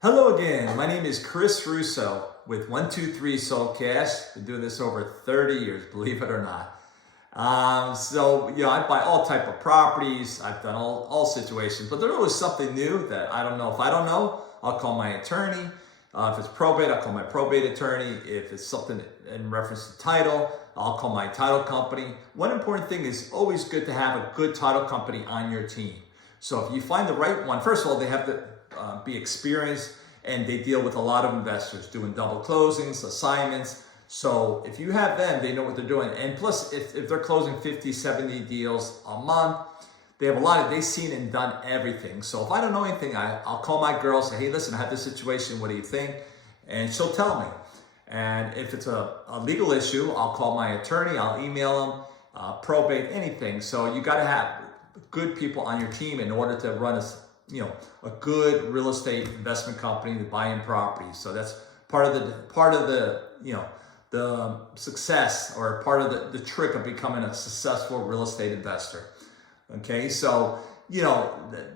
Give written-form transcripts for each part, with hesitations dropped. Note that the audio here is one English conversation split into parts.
Hello again, my name is Chris Russo with 123 Soulcast. Been doing this over 30 years, believe it or not. I buy all type of properties. I've done all situations, but there's always something new that I don't know. If I don't know, I'll call my attorney. If it's probate, I'll call my probate attorney. If it's something in reference to title, I'll call my title company. One important thing is always good to have a good title company on your team. So if you find the right one, first of all, they have to be experienced, and they deal with a lot of investors doing double closings, assignments. So if you have them, they know what they're doing. And plus, if they're closing 50, 70 deals a month, they've seen and done everything. So if I don't know anything, I'll call my girl, say, hey, listen, I have this situation, what do you think? And she'll tell me. And if it's a legal issue, I'll call my attorney, I'll email them, probate, anything. So you gotta have good people on your team in order to run a good real estate investment company to buy in properties. So that's part of the success, or part of the trick of becoming a successful real estate investor. Okay, so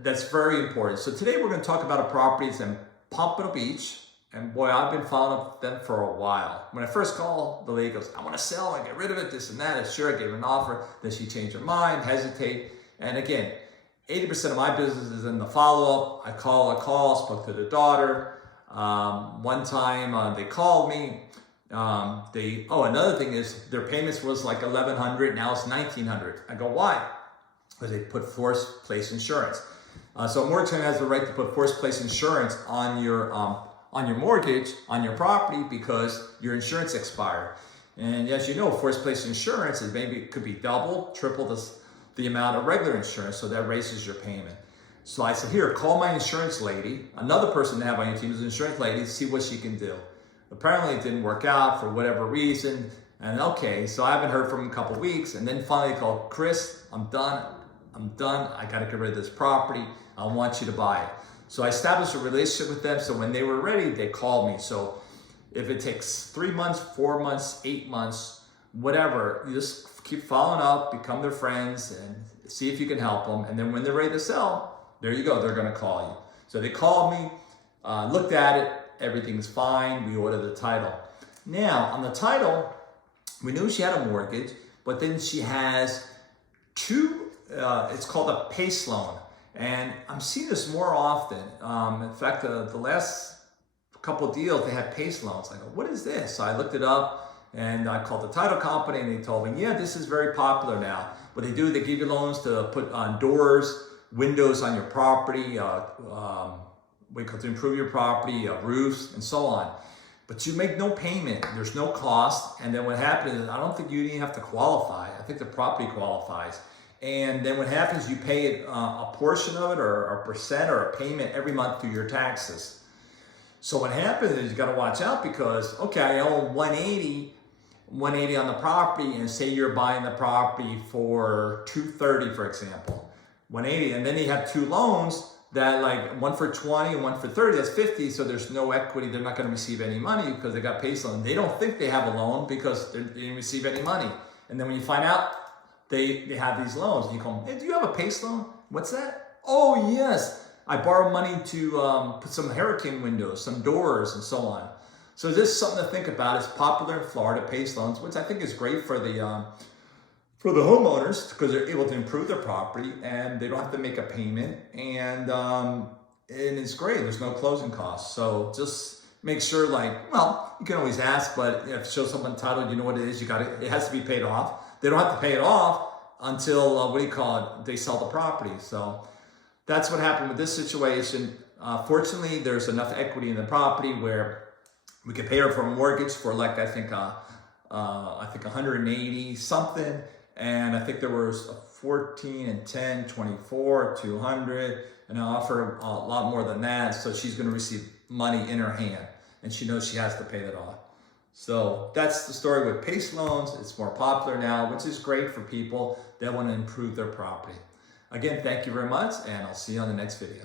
that's very important. So today we're going to talk about a properties in Pompano Beach, and boy, I've been following up them for a while. When I first called, the lady goes, I want to sell and get rid of it, this and that. And sure, I gave her an offer. Then she changed her mind, hesitate, and again, 80% of my business is in the follow-up. I call, spoke to the daughter. One time they called me. Another thing is their payments was like $1,100, now it's $1,900. I go, why? Because they put forced place insurance. So a mortgage company has the right to put forced place insurance on your mortgage, on your property, because your insurance expired. And as you know, forced place insurance could be double, triple the amount of regular insurance, so that raises your payment. So I said, here, call my insurance lady. Another person to have on your team is an insurance lady, see what she can do. Apparently it didn't work out for whatever reason. And okay, so I haven't heard from him a couple weeks. And then finally called, Chris, I'm done. I gotta get rid of this property. I want you to buy it. So I established a relationship with them. So when they were ready, they called me. So if it takes 3 months, 4 months, 8 months, whatever, you just keep following up, become their friends, and see if you can help them. And then when they're ready to sell, there you go, they're gonna call you. So they called me, looked at it, everything's fine, we ordered the title. Now, on the title, we knew she had a mortgage, but then she has two, it's called a PACE loan. And I'm seeing this more often. In fact, the last couple of deals, they had PACE loans. I go, what is this? So I looked it up, and I called the title company, and they told me, yeah, this is very popular now. What they do, they give you loans to put on doors, windows on your property, to improve your property, roofs, and so on. But you make no payment, there's no cost, and then what happens is, I don't think you even have to qualify. I think the property qualifies. And then what happens, you pay a portion of it, or a percent, or a payment every month through your taxes. So what happens is you got to watch out, because, okay, I owe 180 on the property, and say you're buying the property for 230, for example, 180, and then you have two loans that, like, one for 20 and one for 30, that's 50, so there's no equity. They're not going to receive any money because they got PACE loan. They don't think they have a loan because they didn't receive any money. And then when you find out they have these loans, and you go, hey, do you have a PACE loan? What's that? Oh, yes, I borrowed money to put some hurricane windows, some doors, and so on. So this is something to think about. It's popular in Florida, PACE loans, which I think is great for the homeowners, because they're able to improve their property and they don't have to make a payment, and it's great. There's no closing costs. So just make sure, you can always ask, but you have to show someone title, you know what it is, it has to be paid off. They don't have to pay it off until, they sell the property. So that's what happened with this situation. Fortunately, there's enough equity in the property where we could pay her for a mortgage for I think 180 something. And I think there was a 14 and 10, 24, 200, and I offer a lot more than that. So she's going to receive money in her hand, and she knows she has to pay that off. So that's the story with PACE loans. It's more popular now, which is great for people that want to improve their property. Again, thank you very much, and I'll see you on the next video.